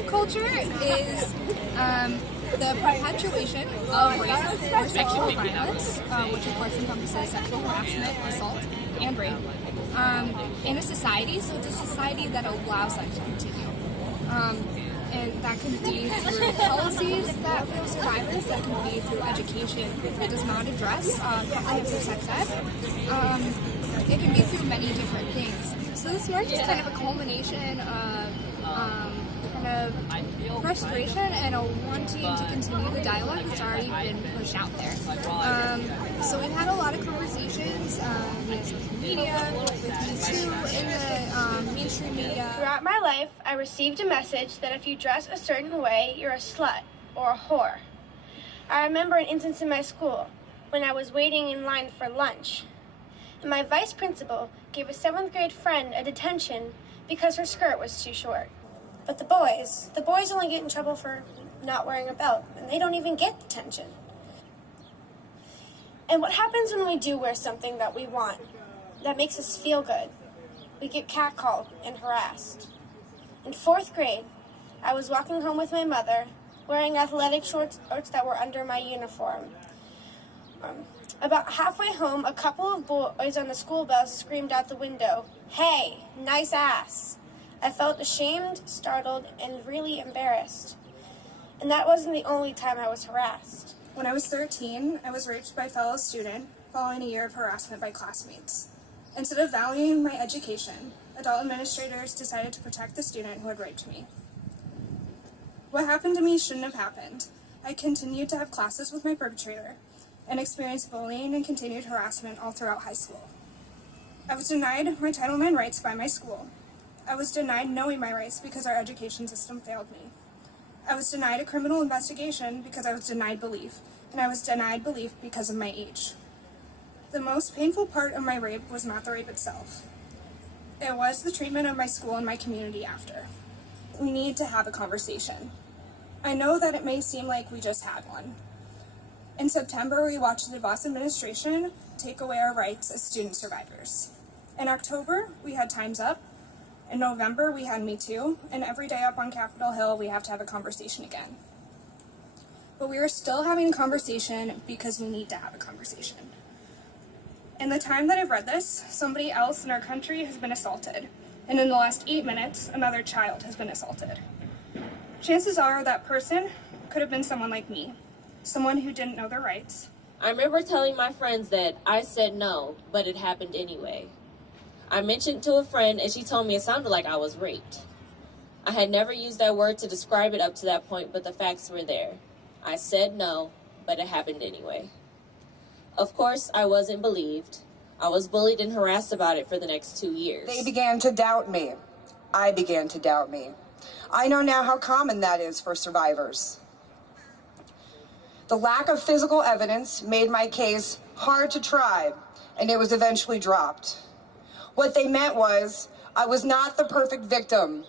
Rape culture is the perpetuation of rape or sexual violence, which of course encompasses sexual harassment, assault, and rape, in a society. So it's a society that allows that to continue. And that can be through policies that fail survivors, that can be through education that does not address comprehensive sex ed. It can be through many different things. So this march is kind of a culmination of kind of frustration and a wanting to continue the dialogue that's already been pushed out there. So we've had a lot of conversations via social media, with Me Too, in the mainstream media. Throughout my life, I received a message that if you dress a certain way, you're a slut or a whore. I remember an instance in my school when I was waiting in line for lunch, and my vice principal gave a 7th grade friend a detention because her skirt was too short. But the boys only get in trouble for not wearing a belt, and they don't even get detention. And what happens when we do wear something that we want, that makes us feel good? We get catcalled and harassed. In 4th grade, I was walking home with my mother, wearing athletic shorts that were under my uniform. About halfway home, a couple of boys on the school bus screamed out the window, "Hey, nice ass." I felt ashamed, startled, and really embarrassed. And that wasn't the only time I was harassed. When I was 13, I was raped by a fellow student following a year of harassment by classmates. Instead of valuing my education, adult administrators decided to protect the student who had raped me. What happened to me shouldn't have happened. I continued to have classes with my perpetrator and experienced bullying and continued harassment all throughout high school. I was denied my Title IX rights by my school. I was denied knowing my rights because our education system failed me. I was denied a criminal investigation because I was denied belief, and I was denied belief because of my age. The most painful part of my rape was not the rape itself. It was the treatment of my school and my community after. We need to have a conversation. I know that it may seem like we just had one. In September, we watched the DeVos administration take away our rights as student survivors. In October, we had Time's Up. In November, we had Me Too. And every day up on Capitol Hill, we have to have a conversation again. But we are still having a conversation because we need to have a conversation. In the time that I've read this, somebody else in our country has been assaulted. And in the last 8 minutes, another child has been assaulted. Chances are that person could have been someone like me, someone who didn't know their rights. I remember telling my friends that I said no, but it happened anyway. I mentioned to a friend and she told me it sounded like I was raped. I had never used that word to describe it up to that point, but the facts were there. I said no, but it happened anyway. Of course, I wasn't believed. I was bullied and harassed about it for the next 2 years. They began to doubt me. I began to doubt me. I know now how common that is for survivors. The lack of physical evidence made my case hard to try, and it was eventually dropped. What they meant was I was not the perfect victim,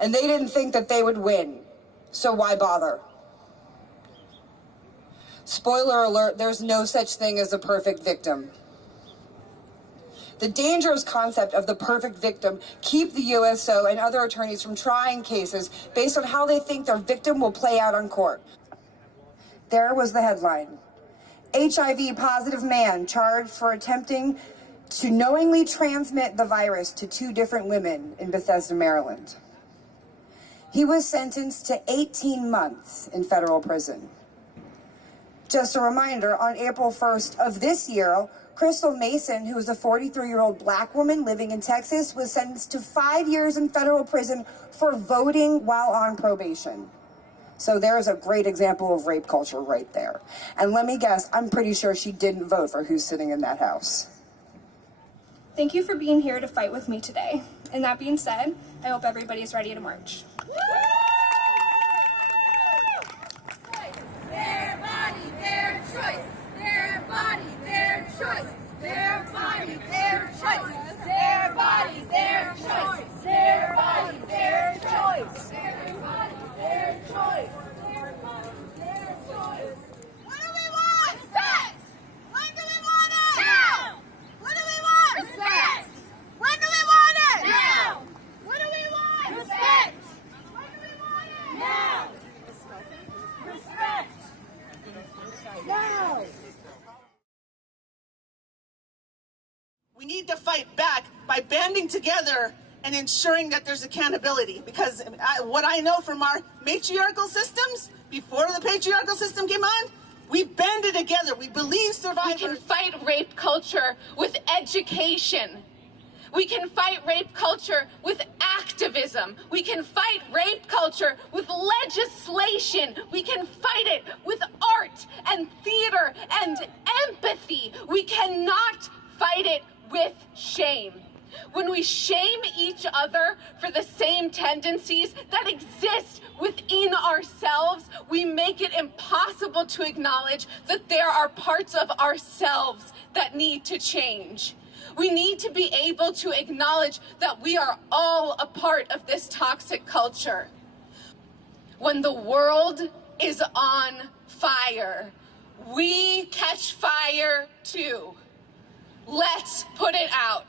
and they didn't think that they would win, so why bother? Spoiler alert, there's no such thing as a perfect victim. The dangerous concept of the perfect victim keep the USO and other attorneys from trying cases based on how they think their victim will play out on court. There was the headline. HIV positive man charged for attempting to knowingly transmit the virus to 2 different women in Bethesda, Maryland. He was sentenced to 18 months in federal prison. Just a reminder, on April 1st of this year, Crystal Mason, who was a 43-year-old black woman living in Texas, was sentenced to 5 years in federal prison for voting while on probation. So there's a great example of rape culture right there. And let me guess, I'm pretty sure she didn't vote for who's sitting in that house. Thank you for being here to fight with me today. And that being said, I hope everybody is ready to march. Their body, their choice. Their body, their choice. Their body, their choice. Their body, their choice. Their body, their choice. Their body, their choice. Their body, their choice. What do we want? Respect. When do we want it? Now. What do we want? Respect. When do we want it? Now. What do we want? Respect. When do we need to fight back by banding together and ensuring that there's accountability. Because what I know from our matriarchal systems, before the patriarchal system came on, we banded together. We believe survivors. We can fight rape culture with education. We can fight rape culture with activism. We can fight rape culture with legislation. We can fight it with art and theater and empathy. We cannot fight it with shame. When we shame each other for the same tendencies that exist within ourselves, we make it impossible to acknowledge that there are parts of ourselves that need to change. We need to be able to acknowledge that we are all a part of this toxic culture. When the world is on fire, we catch fire too. Let's put it out.